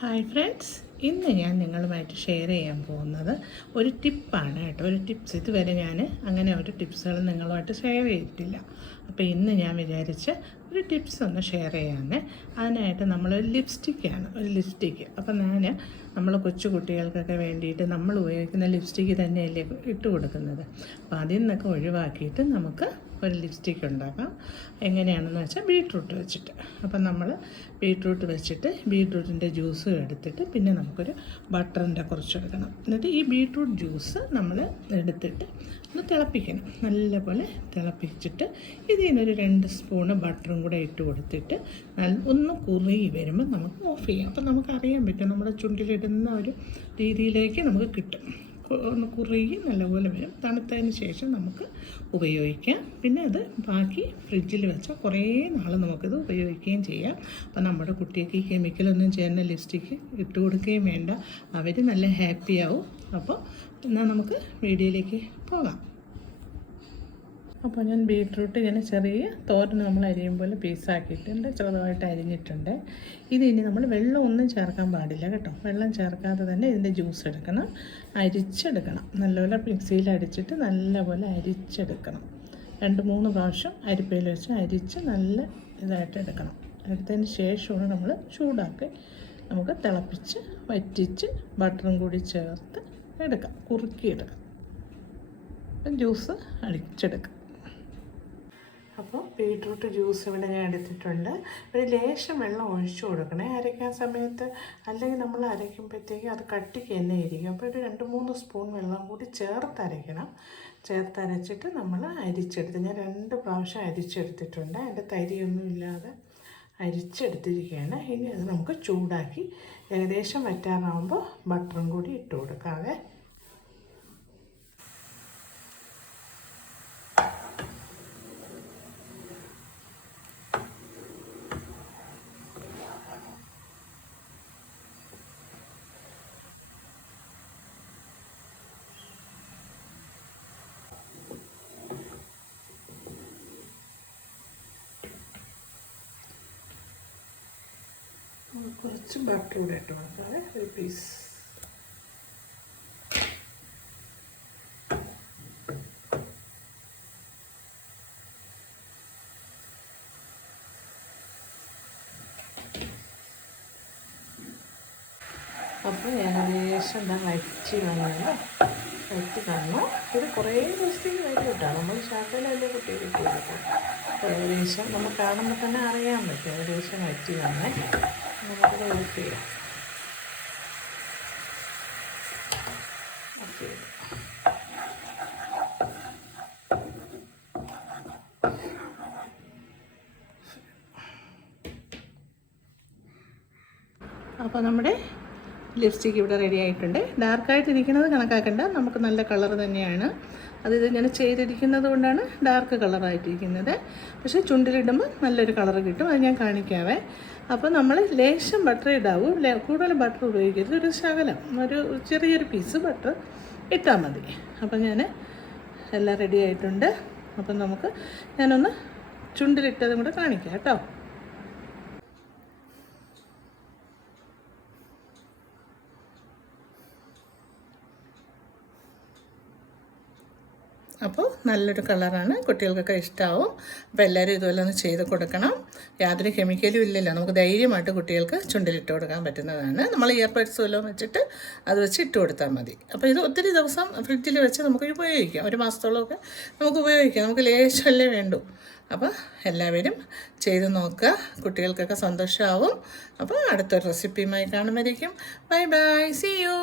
Hi friends, ഇന്ന് ഞാൻ നിങ്ങളുമായിട്ട് ഷെയർ ചെയ്യാൻ പോകുന്നത് ഒരു ടിപ്പാണ് കേട്ടോ. ഒരു ടിപ്സ്, ഇതുവരെ ഞാൻ അങ്ങനെ ഒരു ടിപ്സുകൾ നിങ്ങളുമായിട്ട് ഷെയർ ചെയ്തിട്ടില്ല. അപ്പോൾ ഇന്ന് ഞാൻ വിചാരിച്ച് ഒരു ടിപ്സ് ഒന്ന് ഷെയർ ചെയ്യാമെന്ന്. അതിനായിട്ട് നമ്മളൊരു ലിപ്സ്റ്റിക്കാണ്, ഒരു ലിപ്സ്റ്റിക്ക്. അപ്പോൾ നമ്മൾ കൊച്ചു കുട്ടികൾക്കൊക്കെ വേണ്ടിയിട്ട് നമ്മൾ ഉപയോഗിക്കുന്ന ലിപ്സ്റ്റിക്ക് തന്നെയല്ലേ ഇട്ട് കൊടുക്കുന്നത്. അപ്പോൾ അതിൽ നിന്നൊക്കെ ഒഴിവാക്കിയിട്ട് നമുക്ക് ഒരു ലിപ്സ്റ്റിക്ക് ഉണ്ടാക്കാം. എങ്ങനെയാണെന്ന് വെച്ചാൽ ബീട്രൂട്ട് വെച്ചിട്ട്. അപ്പം നമ്മൾ ബീട്രൂട്ട് വെച്ചിട്ട് ബീട്രൂട്ടിൻ്റെ ജ്യൂസ് എടുത്തിട്ട് പിന്നെ നമുക്കൊരു ബട്ടറിൻ്റെ കുറച്ചെടുക്കണം. എന്നിട്ട് ഈ ബീട്രൂട്ട് ജ്യൂസ് നമ്മൾ എടുത്തിട്ട് ഒന്ന് തിളപ്പിക്കണം. നല്ലപോലെ തിളപ്പിച്ചിട്ട് ഇതിൽ നിന്നൊരു 2 സ്പൂണ് ബട്ടറും കൂടെ ഇട്ട് കൊടുത്തിട്ട് ഒന്ന് കുറുകി വരുമ്പോൾ നമുക്ക് ഓഫ് ചെയ്യാം. അപ്പം നമുക്കറിയാൻ പറ്റും നമ്മുടെ ചുണ്ടിലിടുന്ന ഒരു രീതിയിലേക്ക് നമുക്ക് കിട്ടും. ഒന്ന് കുറുകി നല്ലപോലെ വരും. തണുത്തതിന് ശേഷം നമുക്ക് ഉപയോഗിക്കാം. പിന്നെ അത് ബാക്കി ഫ്രിഡ്ജിൽ വെച്ചാൽ കുറേ നാൾ നമുക്കിത് ഉപയോഗിക്കുകയും ചെയ്യാം. അപ്പോൾ നമ്മുടെ കുട്ടിക്ക് ഈ കെമിക്കലൊന്നും ചേർന്ന ലിപ്സ്റ്റിക്ക് ഇട്ട് കൊടുക്കുകയും വേണ്ട, അവർ നല്ല ഹാപ്പിയാവും. അപ്പോൾ എന്നാൽ നമുക്ക് വീഡിയോയിലേക്ക് പോകാം. അപ്പോൾ ഞാൻ ബീട്രൂട്ട് ഇങ്ങനെ ചെറിയ തോരൻ നമ്മൾ അരിയും പോലെ പീസാക്കിയിട്ടുണ്ട്, ചെറുതായിട്ട് അരിഞ്ഞിട്ടുണ്ട്. ഇതിനി നമ്മൾ വെള്ളം ഒന്നും ചേർക്കാൻ പാടില്ല കേട്ടോ. വെള്ളം ചേർക്കാതെ തന്നെ ഇതിൻ്റെ ജ്യൂസ് എടുക്കണം, അരിച്ചെടുക്കണം. നല്ലപോലെ മിക്സിയിൽ അടിച്ചിട്ട് നല്ലപോലെ അരിച്ചെടുക്കണം. 2-3 പ്രാവശ്യം അരിപ്പയിൽ വെച്ച് അരിച്ച് നല്ല ഇതായിട്ട് എടുക്കണം. എടുത്തതിന് ശേഷമാണ് നമ്മൾ ചൂടാക്കി നമുക്ക് തിളപ്പിച്ച് വറ്റിച്ച് ബട്ടറും കൂടി ചേർത്ത് എടുക്കാം, കുറുക്കിയെടുക്കാം. ജ്യൂസ് അടിച്ചെടുക്കാം. അപ്പോൾ ബീട്രൂട്ട് ജ്യൂസ് ഇവിടെ ഞാൻ എടുത്തിട്ടുണ്ട്. ഒരു ലേശം വെള്ളം ഒഴിച്ചു കൊടുക്കണേ അരയ്ക്കാൻ സമയത്ത്, അല്ലെങ്കിൽ നമ്മൾ അരയ്ക്കുമ്പോഴത്തേക്ക് അത് കട്ടിക്ക് തന്നെ ഇരിക്കും. അപ്പോൾ ഒരു 2-3 സ്പൂൺ വെള്ളം കൂടി ചേർത്തരയ്ക്കണം. ചേർത്തരച്ചിട്ട് നമ്മൾ അരിച്ചെടുത്ത്, ഞാൻ 2 പ്രാവശ്യം അരിച്ചെടുത്തിട്ടുണ്ട്. അതിൻ്റെ തരിയൊന്നും ഇല്ലാതെ അരിച്ചെടുത്തിരിക്കുകയാണ്. ഇനി അത് നമുക്ക് ചൂടാക്കി ഏകദേശം വറ്റാറാകുമ്പോൾ ബട്ടറും കൂടി ഇട്ട് കൊടുക്കാതെ കുറച്ച് ബട്ടർ കൂടെ ഇട്ട് കൊടുക്കാതെ ഒരു പീസ്. അപ്പോൾ ഏകദേശം വറ്റി വന്നല്ലോ, വറ്റി വന്നു. ഇത് കുറേ ദിവസത്തേക്ക് വരും കേട്ടോ. നമ്മൾ ശാഖയിലല്ലേ കുട്ടികൾ ഇട്ട് കൊടുക്കാം. ഏകദേശം നമുക്ക് കാണുമ്പോൾ തന്നെ അറിയാൻ പറ്റും ഏകദേശം വറ്റി വന്നേ. നമുക്കത് ഓഫ് ചെയ്യാം. ഓഫ് ചെയ്തു. അപ്പോൾ നമ്മുടെ ലിപ്സ്റ്റിക്ക് ഇവിടെ റെഡി ആയിട്ടുണ്ട്. ഡാർക്കായിട്ടിരിക്കുന്നത് കണക്കാക്കണ്ട, നമുക്ക് നല്ല കളർ തന്നെയാണ്. ഇത് ഇങ്ങനെ ചെയ്തിരിക്കുന്നത് കൊണ്ടാണ് ഡാർക്ക് കളറായിട്ടിരിക്കുന്നത്. പക്ഷേ ചുണ്ടിലിടുമ്പോൾ നല്ലൊരു കളർ കിട്ടും. അത് ഞാൻ കാണിക്കാവേ. അപ്പോൾ നമ്മൾ ലേശം ബട്ടർ ഇടാവൂ, കൂടുതൽ ബട്ടർ ഉപയോഗിക്കരുത്. ഒരു ശകലം, ഒരു ചെറിയൊരു പീസ് ബട്ടർ ഇട്ടാൽ മതി. അപ്പോൾ ഞാൻ എല്ലാം റെഡി ആയിട്ടുണ്ട്. അപ്പം നമുക്ക് ഞാനൊന്ന് ചുണ്ടിലിട്ടതും കൂടെ കാണിക്കാം കേട്ടോ. അപ്പോൾ നല്ലൊരു കളറാണ്, കുട്ടികൾക്കൊക്കെ ഇഷ്ടമാവും. അപ്പോൾ എല്ലാവരും ഇതുപോലെ ഒന്ന് ചെയ്ത് കൊടുക്കണം. യാതൊരു കെമിക്കലും ഇല്ലല്ലോ, നമുക്ക് ധൈര്യമായിട്ട് കുട്ടികൾക്ക് ചുണ്ടിലിട്ട് കൊടുക്കാൻ പറ്റുന്നതാണ്. നമ്മൾ ഇയർബഡ്സ് വല്ലതും വെച്ചിട്ട് അത് വെച്ച് ഇട്ട് കൊടുത്താൽ മതി. അപ്പോൾ ഇത് ഒത്തിരി ദിവസം ഫ്രിഡ്ജിൽ വെച്ച് നമുക്ക് ഉപയോഗിക്കാം. 1 മാസത്തോളമൊക്കെ നമുക്ക് ഉപയോഗിക്കാം. നമുക്ക് ലേശമല്ലേ വേണ്ടൂ. അപ്പോൾ എല്ലാവരും ചെയ്ത് നോക്കുക, കുട്ടികൾക്കൊക്കെ സന്തോഷമാവും. അപ്പോൾ അടുത്തൊരു റെസിപ്പിയുമായി കാണുമായിരിക്കും. Bye bye, see U.